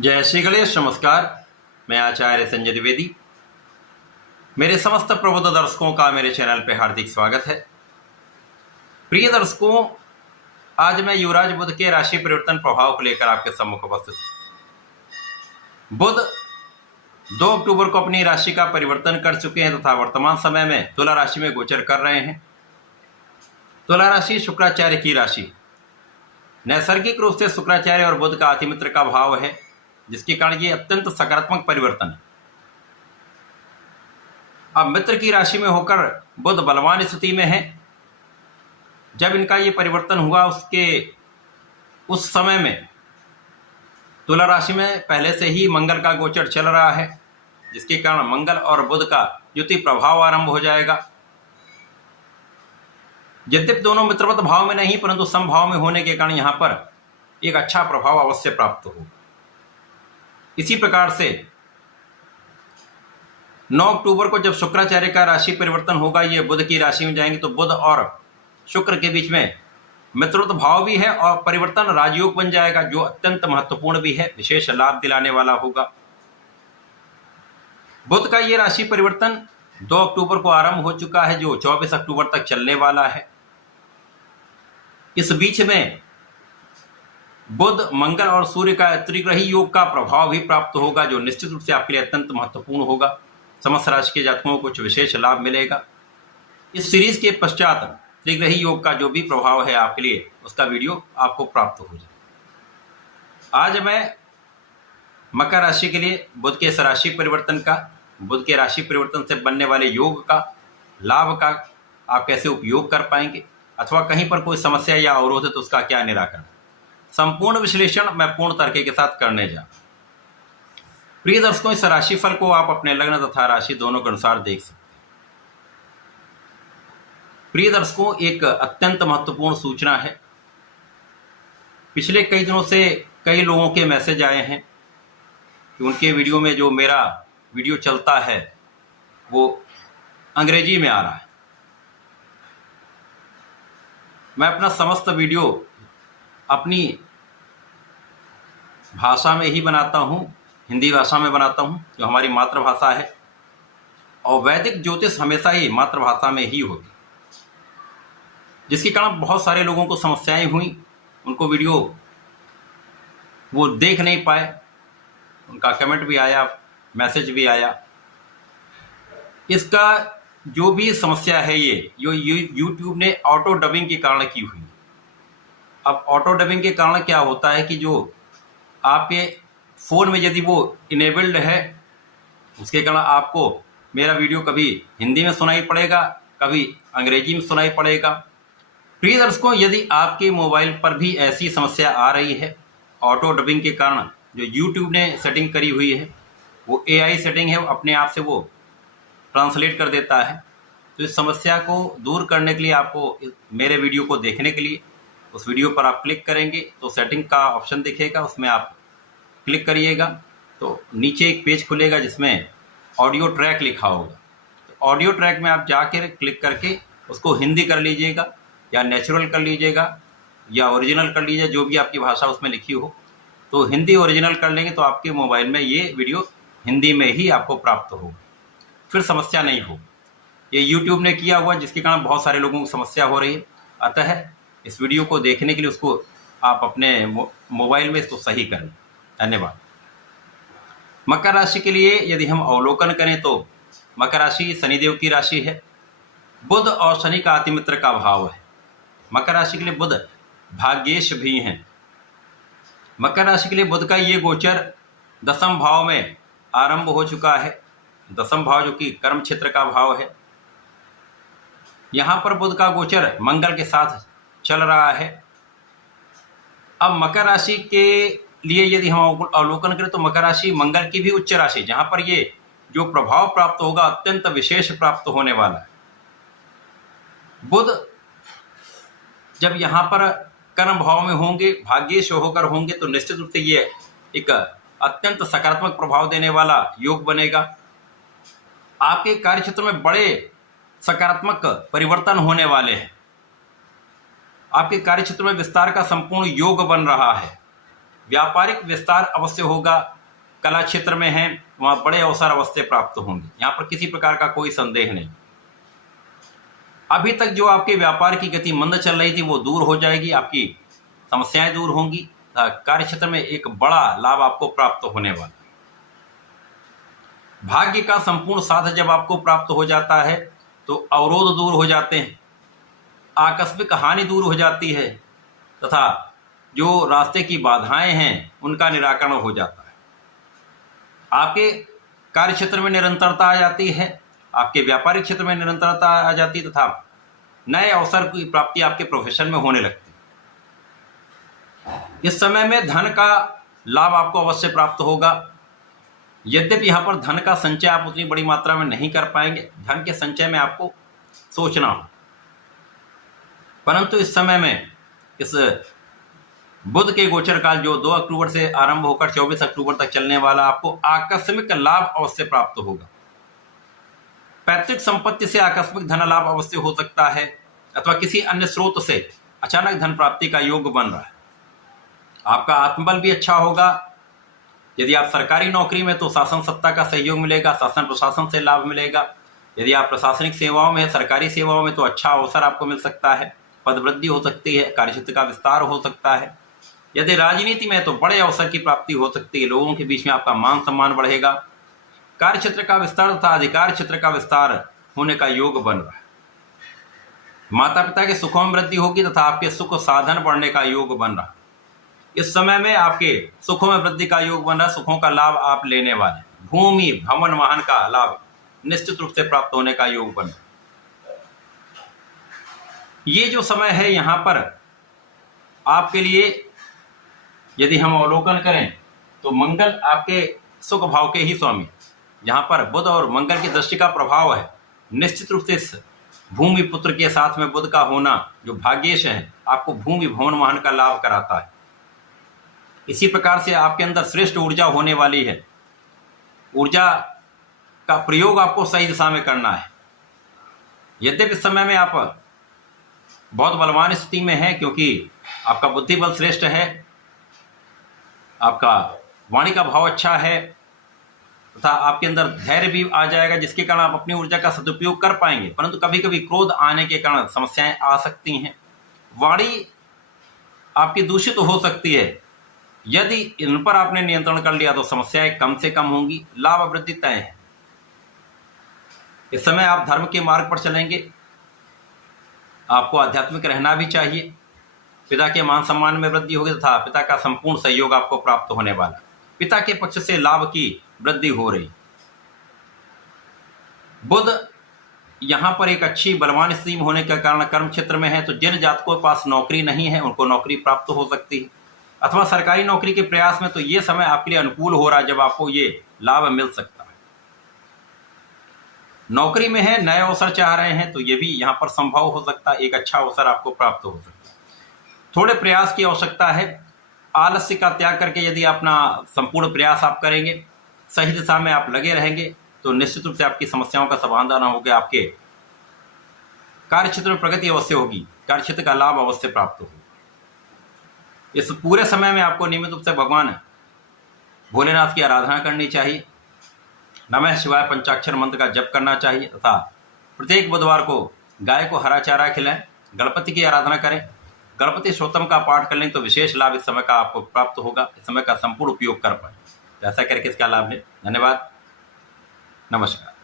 जय श्री गणेश। नमस्कार, मैं आचार्य संजय द्विवेदी। मेरे समस्त प्रबुद्ध दर्शकों का मेरे चैनल पे हार्दिक स्वागत है। प्रिय दर्शकों, आज मैं युवराज बुध के राशि परिवर्तन प्रभाव को लेकर आपके सम्मुख उपस्थित हूं। बुध 2 अक्टूबर को अपनी राशि का परिवर्तन कर चुके हैं तथा वर्तमान समय में तुला राशि में गोचर कर रहे हैं। तुला राशि शुक्राचार्य की राशि, नैसर्गिक रूप से शुक्राचार्य और बुध का अतिमित्र का भाव है, जिसके कारण ये अत्यंत सकारात्मक परिवर्तन है। अब मित्र की राशि में होकर बुध बलवान स्थिति में है। जब इनका ये परिवर्तन हुआ उस समय में तुला राशि में पहले से ही मंगल का गोचर चल रहा है, जिसके कारण मंगल और बुध का युति प्रभाव आरंभ हो जाएगा। यद्यपि दोनों मित्रवत भाव में नहीं परंतु समभाव में होने के कारण यहां पर एक अच्छा प्रभाव अवश्य प्राप्त होगा। इसी प्रकार से 9 अक्टूबर को जब शुक्राचार्य का राशि परिवर्तन होगा, ये बुध की राशि में जाएंगे, तो बुध और शुक्र के बीच में मित्रवत भाव भी है और परिवर्तन राजयोग बन जाएगा, जो अत्यंत महत्वपूर्ण भी है, विशेष लाभ दिलाने वाला होगा। बुध का ये राशि परिवर्तन 2 अक्टूबर को आरंभ हो चुका है, जो 24 अक्टूबर तक चलने वाला है। इस बीच में बुध, मंगल और सूर्य का त्रिग्रही योग का प्रभाव भी प्राप्त होगा, जो निश्चित रूप से आपके लिए अत्यंत महत्वपूर्ण होगा। समस्त राशि के जातकों को कुछ विशेष लाभ मिलेगा। इस सीरीज के पश्चात त्रिग्रही योग का जो भी प्रभाव है आपके लिए, उसका वीडियो आपको प्राप्त हो जाए। आज मैं मकर राशि के लिए बुध के इस राशि परिवर्तन का, बुध के राशि परिवर्तन से बनने वाले योग का, लाभ का आप कैसे उपयोग कर पाएंगे, अथवा कहीं पर कोई समस्या या अवरोध है तो उसका क्या निराकरण, संपूर्ण विश्लेषण मैं पूर्ण तरीके के साथ करने जा। प्रिय दर्शकों, इस राशिफल को आप अपने लग्न तथा राशि दोनों के अनुसार देख सकते हैं। प्रिय दर्शकों, एक अत्यंत महत्वपूर्ण सूचना है। पिछले कई दिनों से कई लोगों के मैसेज आए हैं कि उनके वीडियो में जो मेरा वीडियो चलता है वो अंग्रेजी में आ रहा है। मैं अपना समस्त वीडियो अपनी भाषा में ही बनाता हूँ, हिंदी भाषा में बनाता हूँ, जो हमारी मातृभाषा है, और वैदिक ज्योतिष हमेशा ही मातृभाषा में ही होती, जिसके कारण बहुत सारे लोगों को समस्याएं हुई। उनको वीडियो वो देख नहीं पाए, उनका कमेंट भी आया, मैसेज भी आया। इसका जो भी समस्या है ये यूट्यूब ने ऑटो डबिंग के कारण की हुई। अब ऑटो डबिंग के कारण क्या होता है कि जो आपके फ़ोन में यदि वो इनेबल्ड है, उसके कारण आपको मेरा वीडियो कभी हिंदी में सुनाई पड़ेगा, कभी अंग्रेजी में सुनाई पड़ेगा। प्रिय दर्शकों, यदि आपके मोबाइल पर भी ऐसी समस्या आ रही है ऑटो डबिंग के कारण, जो यूट्यूब ने सेटिंग करी हुई है, वो AI सेटिंग है, अपने आप से वो ट्रांसलेट कर देता है। तो इस समस्या को दूर करने के लिए आपको मेरे वीडियो को देखने के लिए उस वीडियो पर आप क्लिक करेंगे तो सेटिंग का ऑप्शन दिखेगा, उसमें आप क्लिक करिएगा तो नीचे एक पेज खुलेगा जिसमें ऑडियो ट्रैक लिखा होगा। तो ऑडियो ट्रैक में आप जाकर क्लिक करके उसको हिंदी कर लीजिएगा, या नेचुरल कर लीजिएगा, या ओरिजिनल कर लीजिए, जो भी आपकी भाषा उसमें लिखी हो। तो हिंदी ओरिजिनल कर लेंगे तो आपके मोबाइल में ये वीडियो हिंदी में ही आपको प्राप्त होगा, फिर समस्या नहीं हो। ये यूट्यूब ने किया हुआ, जिसके कारण बहुत सारे लोगों को समस्या हो रही है। अतः इस वीडियो को देखने के लिए उसको आप अपने मोबाइल में इसको सही करें। धन्यवाद। मकर राशि के लिए यदि हम अवलोकन करें तो मकर राशि शनिदेव की राशि है। बुध और शनि का अतिमित्र का भाव है। मकर राशि के लिए बुध भाग्येश भी हैं। मकर राशि के लिए बुध का ये गोचर 10वें भाव में आरंभ हो चुका है। 10वां भाव जो कि कर्म क्षेत्र का भाव है, यहाँ पर बुध का गोचर मंगल के साथ चल रहा है। अब मकर राशि के लिए यदि हम अवलोकन करें तो मकर राशि मंगल की भी उच्च राशि, जहाँ पर ये जो प्रभाव प्राप्त होगा अत्यंत विशेष प्राप्त होने वाला है। बुध जब यहाँ पर कर्म भाव में होंगे, भाग्येश होकर होंगे, तो निश्चित रूप से ये एक अत्यंत सकारात्मक प्रभाव देने वाला योग बनेगा। आपके कार्य क्षेत्र में बड़े सकारात्मक परिवर्तन होने वाले हैं। आपके कार्य क्षेत्र में विस्तार का संपूर्ण योग बन रहा है। व्यापारिक विस्तार अवश्य होगा। कला क्षेत्र में हैं वहाँ बड़े अवसर अवश्य प्राप्त होंगे, यहाँ पर किसी प्रकार का कोई संदेह नहीं। अभी तक जो आपके व्यापार की गति मंद चल रही थी वो दूर हो जाएगी, आपकी समस्याएं दूर होंगी। कार्य क्षेत्र में एक बड़ा लाभ आपको प्राप्त होने वाला है। भाग्य का संपूर्ण साथ जब आपको प्राप्त हो जाता है तो अवरोध दूर हो जाते हैं, आकस्मिक हानि दूर हो जाती है तथा जो रास्ते की बाधाएं हैं उनका निराकरण हो जाता है। आपके कार्य क्षेत्र में निरंतरता आ जाती है, आपके व्यापारिक क्षेत्र में निरंतरता आ जाती है तथा नए अवसर की प्राप्ति आपके प्रोफेशन में होने लगती है। इस समय में धन का लाभ आपको अवश्य प्राप्त होगा। यद्यपि यहाँ पर धन का संचय आप उतनी बड़ी मात्रा में नहीं कर पाएंगे, धन के संचय में आपको सोचना हो, परंतु इस समय में इस बुध के गोचर काल जो 2 अक्टूबर से आरंभ होकर 24 अक्टूबर तक चलने वाला, आपको आकस्मिक लाभ अवश्य प्राप्त होगा। पैतृक संपत्ति से आकस्मिक धन लाभ अवश्य हो सकता है अथवा किसी अन्य स्रोत से अचानक धन प्राप्ति का योग बन रहा है। आपका आत्मबल भी अच्छा होगा। यदि आप सरकारी नौकरी में तो शासन सत्ता का सहयोग मिलेगा, शासन प्रशासन से लाभ मिलेगा। यदि आप प्रशासनिक सेवाओं में है, सरकारी सेवाओं में, तो अच्छा अवसर आपको मिल सकता है, पदवृद्धि हो सकती है, कार्यक्षेत्र का विस्तार हो सकता है। यदि राजनीति में है तो बड़े अवसर की प्राप्ति हो सकती है, लोगों के बीच में आपका मान सम्मान बढ़ेगा। कार्य क्षेत्र का विस्तार तथा अधिकार क्षेत्र का विस्तार होने का योग बन रहा है। माता पिता के सुखों में वृद्धि होगी तथा आपके सुख साधन बढ़ने का योग बन रहा है। इस समय में आपके सुखों में वृद्धि का योग बन रहा है, सुखों का लाभ आप लेने वाले। भूमि भवन वाहन का लाभ निश्चित रूप से प्राप्त होने का योग बन रहा है। ये जो समय है यहाँ पर आपके लिए यदि हम अवलोकन करें तो मंगल आपके सुख भाव के ही स्वामी, जहाँ पर बुध और मंगल की दृष्टि का प्रभाव है, निश्चित रूप से इस भूमि पुत्र के साथ में बुध का होना जो भाग्येश है आपको भूमि भवन वाहन का लाभ कराता है। इसी प्रकार से आपके अंदर श्रेष्ठ ऊर्जा होने वाली है। ऊर्जा का प्रयोग आपको सही दिशा में करना है। यद्यपि इस समय में आप बहुत बलवान स्थिति में है, क्योंकि आपका बुद्धि बल श्रेष्ठ है, आपका वाणी का भाव अच्छा है तथा आपके अंदर धैर्य भी आ जाएगा, जिसके कारण आप अपनी ऊर्जा का सदुपयोग कर पाएंगे। परंतु कभी कभी क्रोध आने के कारण समस्याएं आ सकती हैं। वाणी आपकी दूषित हो सकती है। यदि इन पर आपने नियंत्रण कर लिया तो समस्याएं कम से कम होंगी, लाभ वृद्धि तय है। इस समय आप धर्म के मार्ग पर चलेंगे, आपको आध्यात्मिक रहना भी चाहिए। पिता के मान सम्मान में वृद्धि होगी तथा पिता का संपूर्ण सहयोग आपको प्राप्त होने वाला। पिता के पक्ष से लाभ की वृद्धि हो रही। बुध यहाँ पर एक अच्छी बलवान स्थिति में होने के कारण कर्म क्षेत्र में है, तो जिन जातकों के पास नौकरी नहीं है उनको नौकरी प्राप्त हो सकती है, अथवा सरकारी नौकरी के प्रयास में तो ये समय आपके लिए अनुकूल हो रहा है जब आपको ये लाभ मिल सकता है। नौकरी में है, नए अवसर चाह रहे हैं तो ये भी यहाँ पर संभव हो सकता है, एक अच्छा अवसर आपको प्राप्त हो सकता है। थोड़े प्रयास की आवश्यकता है। आलस्य का त्याग करके यदि अपना संपूर्ण प्रयास आप करेंगे, सही दिशा में आप लगे रहेंगे, तो निश्चित रूप से आपकी समस्याओं का समाधान होगा। आपके कार्य क्षेत्र में प्रगति अवश्य होगी, कार्य क्षेत्र का लाभ अवश्य प्राप्त होगा। इस पूरे समय में आपको नियमित रूप से भगवान भोलेनाथ की आराधना करनी चाहिए, नमः शिवाय पंचाक्षर मंत्र का जप करना चाहिए तथा प्रत्येक बुधवार को गाय को हरा चारा खिलाएं, गणपति की आराधना करें, गणपति स्तोत्रम का पाठ कर लें तो विशेष लाभ इस समय का आपको प्राप्त होगा। इस समय का संपूर्ण उपयोग कर पाए, ऐसा करके इसका लाभ लें। धन्यवाद, नमस्कार।